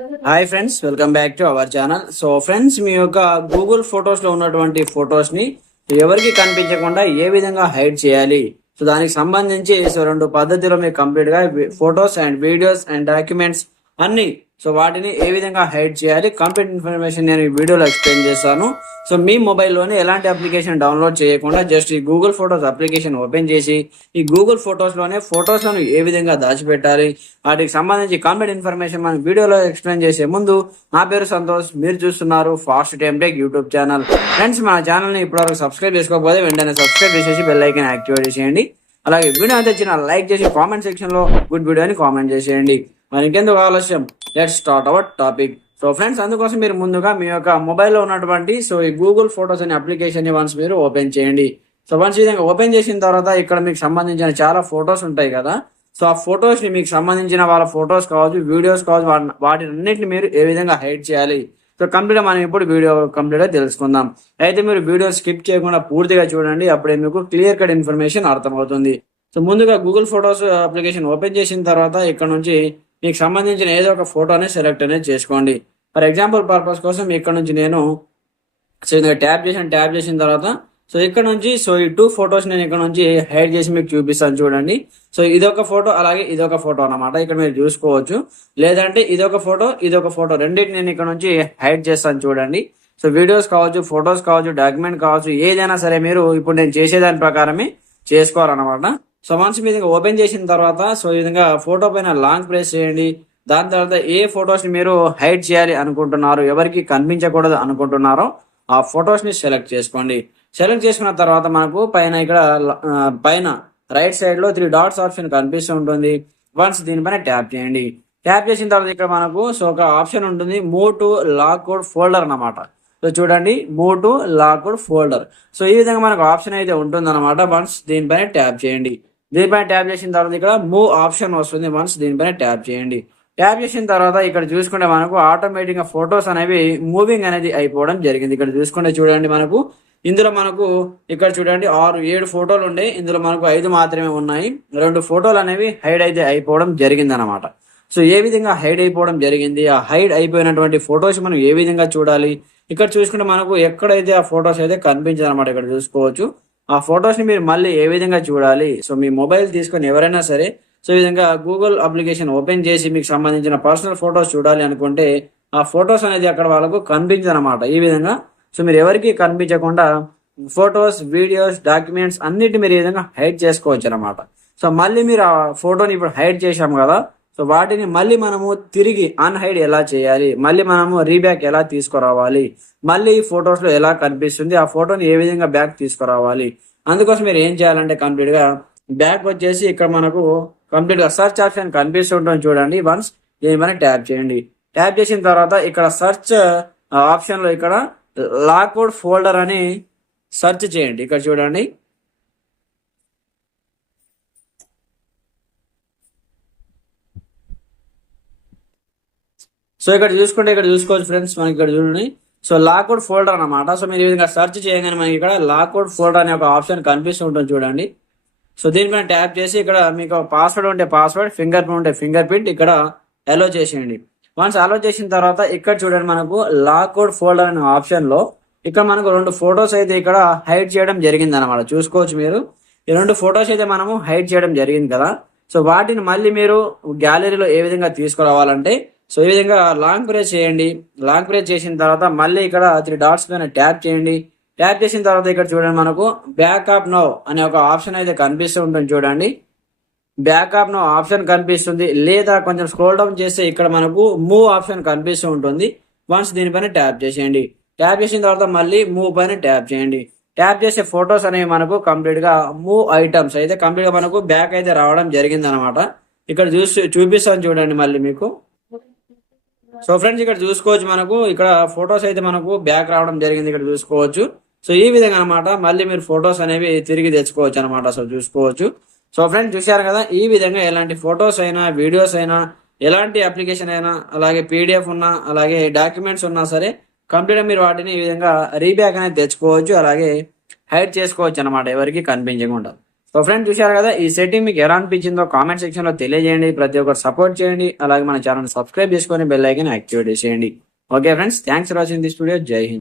Hi friends welcome back to our channel so friends మీ యొక్క Google ఫొటోస్లో ఉన్నటువంటి ఫొటోస్ని ఎవరికి కనిపించకుండా ఏ విధంగా హైడ్ చేయాలి? సో దానికి సంబంధించి సో రెండు పద్ధతిలో మీకు కంప్లీట్గా photos and videos and documents అన్ని సో వాటిని ఏ విధంగా హైడ్ చేయాలి కంప్లీట్ ఇన్ఫర్మేషన్ నేను ఈ వీడియోలో ఎక్స్ప్లెయిన్ చేస్తాను సో మీ మొబైల్లోనే ఎలాంటి అప్లికేషన్ డౌన్లోడ్ చేయకుండా జస్ట్ ఈ గూగుల్ ఫొటోస్ అప్లికేషన్ ఓపెన్ చేసి ఈ గూగుల్ ఫొటోస్లోనే ఫొటోస్లను ఏ విధంగా దాచిపెట్టాలి వాటికి సంబంధించి కంప్లీట్ ఇన్ఫర్మేషన్ మనం వీడియోలో ఎక్స్ప్లెయిన్ చేసే ముందు నా పేరు సంతోష్ మీరు చూస్తున్నారు fast time tech YouTube channel. Friends మన ఛానల్ని ఇప్పటివరకు సబ్స్క్రైబ్ చేసుకోకపోతే వెంటనే సబ్స్క్రైబ్ చేసేసి బెల్ ఐకన్ యాక్టివేట్ చేసేయండి. అలాగే వీడియో అయితే చిన్న లైక్ చేసి కామెంట్ సెక్షన్లో గుడ్ వీడియో అని కామెంట్ చేసేయండి. మరి ఇంకెందుకు ఆలస్యం? Let start our topic so friends అందుకోసం మీరు ముందుగా మీ యొక్క మొబైల్లో ఉన్నటువంటి సో ఈ గూగుల్ ఫొటోస్ అనే అప్లికేషన్ని వన్స్ మీరు ఓపెన్ చేయండి. సో వన్స్ విధంగా ఓపెన్ చేసిన తర్వాత ఇక్కడ మీకు సంబంధించిన చాలా ఫొటోస్ ఉంటాయి కదా. సో ఆ ఫొటోస్ని మీకు సంబంధించిన వాళ్ళ ఫొటోస్ కావచ్చు వీడియోస్ కావచ్చు వాటిని అన్నింటిని మీరు ఏ విధంగా హైడ్ చేయాలి? సో కంప్లీట్ మనం ఇప్పుడు వీడియో కంప్లీట్గా తెలుసుకుందాం. అయితే మీరు వీడియో స్కిప్ చేయకుండా పూర్తిగా చూడండి అప్పుడే మీకు క్లియర్ కట్ ఇన్ఫర్మేషన్ అర్థమవుతుంది. సో ముందుగా గూగుల్ ఫొటోస్ అప్లికేషన్ ఓపెన్ చేసిన తర్వాత ఇక్కడ నుంచి మీకు సంబంధించిన ఏదో ఒక ఫోటోని సెలెక్ట్ అనేది చేసుకోండి. ఫర్ ఎగ్జాంపుల్ పర్పస్ కోసం ఇక్కడ నుంచి నేను సో ఇందులో ట్యాప్ చేసిన ట్యాప్ చేసిన తర్వాత సో ఇక్కడ నుంచి సో ఈ టూ ఫొటోస్ నేను ఇక్కడ నుంచి హైడ్ చేసి మీకు చూపిస్తాను చూడండి. సో ఇదొక ఫోటో అలాగే ఇదొక ఫోటో అన్నమాట. ఇక్కడ మీరు చూసుకోవచ్చు. లేదంటే ఇదొక ఫోటో ఇదొక ఫోటో రెండింటి నేను ఇక్కడ నుంచి హైడ్ చేస్తాను చూడండి. సో వీడియోస్ కావచ్చు ఫొటోస్ కావచ్చు డాక్యుమెంట్ కావచ్చు ఏదైనా సరే మీరు ఇప్పుడు నేను చేసేదాని ప్రకారమే చేసుకోవాలన్నమాట. సో వన్స్ మీ విధంగా ఓపెన్ చేసిన తర్వాత సో ఈ విధంగా ఫోటో పైన లాంగ్ ప్రెస్ చేయండి. దాని తర్వాత ఏ ఫొటోస్ని మీరు హైడ్ చేయాలి అనుకుంటున్నారు ఎవరికి కనిపించకూడదు అనుకుంటున్నారో ఆ ఫొటోస్ని సెలెక్ట్ చేసుకోండి. సెలెక్ట్ చేసుకున్న తర్వాత మనకు పైన ఇక్కడ పైన రైట్ సైడ్లో త్రీ డాట్స్ ఆప్షన్ కనిపిస్తూ ఉంటుంది. వన్స్ దీనిపైన ట్యాప్ చేయండి. ట్యాప్ చేసిన తర్వాత ఇక్కడ మనకు సో ఒక ఆప్షన్ ఉంటుంది move to locked folder అన్నమాట. సో చూడండి move to locked folder so ఈ విధంగా మనకు ఆప్షన్ అయితే ఉంటుంది అనమాట వన్స్ దీనిపైన ట్యాప్ చేయండి. దీనిపైన ట్యాప్ చేసిన తర్వాత ఇక్కడ మూవ్ ఆప్షన్ వస్తుంది. మనసు దీనిపైన ట్యాప్ చేయండి. ట్యాప్ చేసిన తర్వాత ఇక్కడ చూసుకుంటే మనకు ఆటోమేటిక్గా ఫొటోస్ అనేవి మూవింగ్ అనేది అయిపోవడం జరిగింది. ఇక్కడ చూసుకుంటే చూడండి మనకు ఇందులో మనకు ఇక్కడ చూడండి ఆరు ఏడు ఫోటోలు ఉండే ఇందులో మనకు ఐదు మాత్రమే ఉన్నాయి. రెండు ఫోటోలు అనేవి హైడ్ అయితే అయిపోవడం జరిగింది అనమాట సో ఏ విధంగా హైడ్ అయిపోవడం జరిగింది? ఆ హైడ్ అయిపోయినటువంటి ఫొటోస్ మనం ఏ విధంగా చూడాలి? ఇక్కడ చూసుకుంటే మనకు ఎక్కడైతే ఆ ఫొటోస్ అయితే కనిపించదు అనమాట ఇక్కడ చూసుకోవచ్చు. ఆ ఫొటోస్ని మీరు మళ్ళీ ఏ విధంగా చూడాలి? సో మీ మొబైల్ తీసుకొని ఎవరైనా సరే సో ఈ విధంగా గూగుల్ అప్లికేషన్ ఓపెన్ చేసి మీకు సంబంధించిన పర్సనల్ ఫొటోస్ చూడాలి అనుకుంటే ఆ ఫొటోస్ అనేది అక్కడ వాళ్ళకు కనిపించదు అనమాట ఈ విధంగా సో మీరు ఎవరికి కనిపించకుండా ఫొటోస్ వీడియోస్ డాక్యుమెంట్స్ అన్నిటి మీరు ఈ విధంగా హైడ్ చేసుకోవచ్చు అనమాట సో మళ్ళీ మీరు ఆ ఫోటోని ఇప్పుడు హైడ్ చేశాం కదా సో వాటిని మళ్ళీ మనము తిరిగి అన్హైడ్ ఎలా చేయాలి? మళ్ళీ మనము రీబ్యాక్ ఎలా తీసుకురావాలి? మళ్ళీ ఈ ఫొటోస్లో ఎలా కనిపిస్తుంది? ఆ ఫోటోని ఏ విధంగా బ్యాక్ తీసుకురావాలి? అందుకోసం మీరు ఏం చేయాలంటే కంప్లీట్గా బ్యాక్ వచ్చేసి ఇక్కడ మనకు కంప్లీట్గా సర్చ్ ఆప్షన్ కనిపిస్తుంటుంది చూడండి. వన్స్ దీని ట్యాప్ చేయండి. ట్యాప్ చేసిన తర్వాత ఇక్కడ సర్చ్ ఆప్షన్లో ఇక్కడ లాక్వుడ్ ఫోల్డర్ అని సెర్చ్ చేయండి. ఇక్కడ చూడండి. సో ఇక్కడ చూసుకుంటే ఇక్కడ చూసుకోవచ్చు ఫ్రెండ్స్ మనకి ఇక్కడ చూడండి. సో లాక్వుడ్ ఫోల్డర్ అనమాట సో మీరు ఈ విధంగా సెర్చ్ చేయగానే మనకి ఇక్కడ లాక్వుడ్ ఫోల్డర్ అనే ఒక ఆప్షన్ కనిపిస్తూ ఉంటుంది చూడండి. సో దీనిపైన ట్యాప్ చేసి ఇక్కడ మీకు పాస్వర్డ్ ఉంటే పాస్వర్డ్ ఫింగర్ ప్రింట్ ఉంటే ఫింగర్ ప్రింట్ ఇక్కడ అలో చేసేయండి. వన్స్ అలో చేసిన తర్వాత ఇక్కడ చూడండి మనకు లాక్వుడ్ ఫోల్డర్ అనే ఆప్షన్లో ఇక్కడ మనకు రెండు ఫొటోస్ అయితే ఇక్కడ హైడ్ చేయడం జరిగింది అనమాట చూసుకోవచ్చు మీరు. ఈ రెండు ఫొటోస్ అయితే మనము హైడ్ చేయడం జరిగింది కదా. సో వాటిని మళ్ళీ మీరు గ్యాలరీలో ఏ విధంగా తీసుకురావాలంటే సో ఈ విధంగా లాంగ్ ప్రెస్ చేయండి. లాంగ్ ప్రెస్ చేసిన తర్వాత మళ్ళీ ఇక్కడ త్రీ డాట్స్ పైన ట్యాప్ చేయండి. ట్యాప్ చేసిన తర్వాత ఇక్కడ చూడండి మనకు బ్యాకప్ నో అనే ఒక ఆప్షన్ అయితే కనిపిస్తూ ఉంటుంది చూడండి. బ్యాకప్ నో ఆప్షన్ కనిపిస్తుంది. లేదా కొంచెం స్క్రోల్ డౌన్ చేస్తే ఇక్కడ మనకు మూవ్ ఆప్షన్ కనిపిస్తూ ఉంటుంది. వన్స్ దీనిపైన ట్యాప్ చేసేయండి. ట్యాప్ చేసిన తర్వాత మళ్ళీ మూవ్ పైన ట్యాప్ చేయండి. ట్యాప్ చేసే ఫొటోస్ అనేవి మనకు కంప్లీట్గా మూవ్ ఐటమ్స్ అయితే కంప్లీట్గా మనకు బ్యాక్ అయితే రావడం జరిగింది అనమాట ఇక్కడ చూసి చూపిస్తాను చూడండి మళ్ళీ మీకు. సో ఫ్రెండ్స్ ఇక్కడ చూసుకోవచ్చు మనకు. ఇక్కడ ఫొటోస్ అయితే మనకు బ్యాక్ రావడం జరిగింది ఇక్కడ చూసుకోవచ్చు. సో ఈ విధంగా అనమాట మళ్ళీ మీరు ఫొటోస్ అనేవి తిరిగి తెచ్చుకోవచ్చు అనమాట అసలు చూసుకోవచ్చు. సో ఫ్రెండ్స్ చూశారు కదా ఈ విధంగా ఎలాంటి ఫొటోస్ అయినా వీడియోస్ అయినా ఎలాంటి అప్లికేషన్ అయినా అలాగే పీడిఎఫ్ ఉన్నా అలాగే డాక్యుమెంట్స్ ఉన్నా సరే కంప్లీట్గా మీరు వాటిని ఈ విధంగా రీబ్యాక్ అనేది తెచ్చుకోవచ్చు. అలాగే హైడ్ చేసుకోవచ్చు అనమాట ఎవరికి కనిపించకుండా. సో ఫ్రెండ్స్ చూశారు కదా ఈ సెట్టింగ్ మీకు ఎలా అనిపించిందో కామెంట్ సెక్షన్లో తెలియజేయండి. ప్రతి ఒక్కరు సపోర్ట్ చేయండి. అలాగే మన ఛానల్ సబ్స్క్రైబ్ చేసుకొని బెల్ ఐకన్ యాక్టివేట్ చేసేయండి okay friends thanks for watching this video Jai Hind